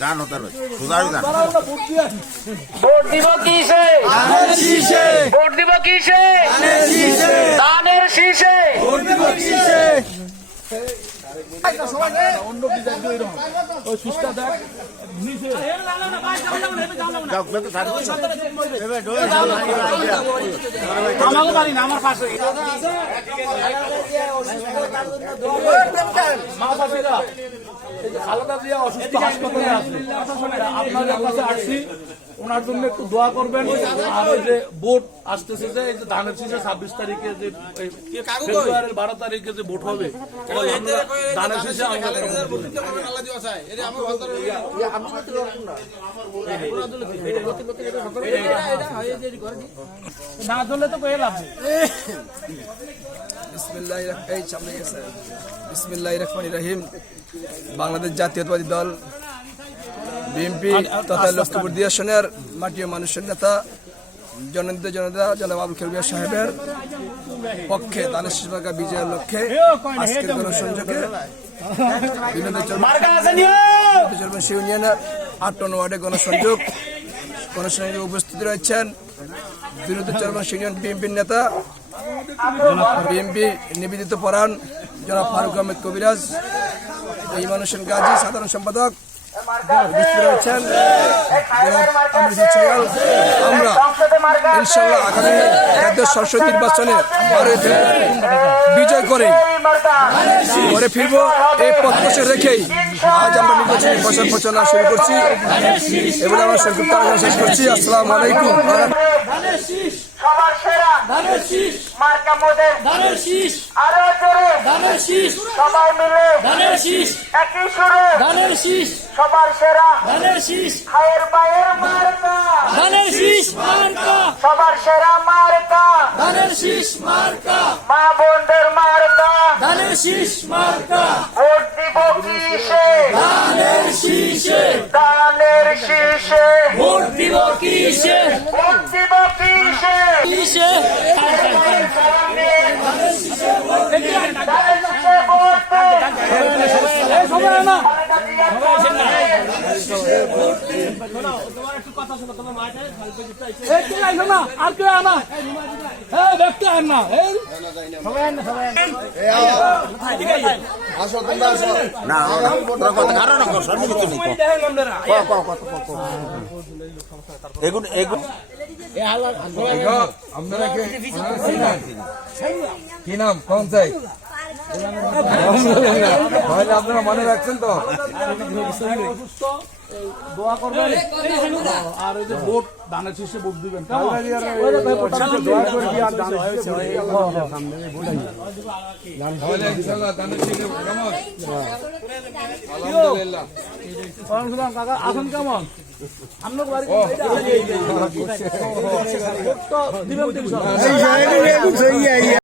গান হতে সুজাই গান ভোট দিব কিসে ধানের শীষে ভোট দিব কিসে ধানের শীষে ধানের শীষে ভোট দিব কিসে আমার পাশে খালেদা জিয়া অসুস্থ হাসপাতালে আছে, আপনাদের কাছে আসছি ওনার জন্য একটু দোয়া করবেন। আর ওই যে ভোট আসতেছে, যে এই যে ধানের শীষে 26 তারিখে যে ফেব্রুয়ারির 12 তারিখে যে ভোট হবে, ধানের শীষে না ধরলে তো কয়ে লাভ নেই। বিসমিল্লাহির রহমানির রহিম। বাংলাদেশ জাতীয়তাবাদী দল বিএনপি তথা লক্ষ্মীপুর দুই আসনের মাটির মানুষের নেতা জননেতা জনাব আবুল খায়ের ভূঁইয়া সাহেবের পক্ষে ধানের শীষ মার্কা বিজয়ের লক্ষ্যে আজকের গণসংযোগে ইউনিয়নের 8 নং ওয়ার্ডে গণসংযোগে উপস্থিত রয়েছেন বিনোদ চরমন ইউনিয়ন বিএনপির নেতা বিএনপি নিবেদিত পরাণ জনাব ফারুক আহমেদ কবিরাজ, এই মানুষের গাজী সাধারণ সম্পাদক রয়েছেন আমরা ইনশাআল্লাহ আগামী জাতীয় সংসদ নির্বাচনে বিজয় করে ঘরে ফিরবো এই প্রত্যাশা রেখেই আজ আমরা নির্বাচনী প্রচার প্রচারণা শুরু করছি এবং আমরা সংক্ষিপ্ত আলোচনা শেষ করছি। আসসালামু আলাইকুম। সবার সেরা ধানের শীষ মার্কা মোদের ধানের শীষ আরো জোরে ধানের শীষ সবাই মিলে ধানের শীষ একই সুরে ধানের শীষ সবার সেরা ধানের শীষ খায়ের বায়ের মার্কা ধানের শীষ মার্কা সবার সেরা মার্কা ধানের শীষ মার্কা মা বোনদের মার্কা ধানের শীষ মার্কা ভোট দিব কিসে ধানের শীষে ধানের শীষে ভোট দিব কিসে ভোট দিব কিসে কিসে না কারণ কিছু নেই এগুন এগুন আপনারা কি নাম কোন চাই আপনারা মনে রাখছেন তো? দোয়া করবেন আর ওই যে ভোট ধানের শীষে ভোট দিবেন। আসুন কেমন আপনার বাড়ি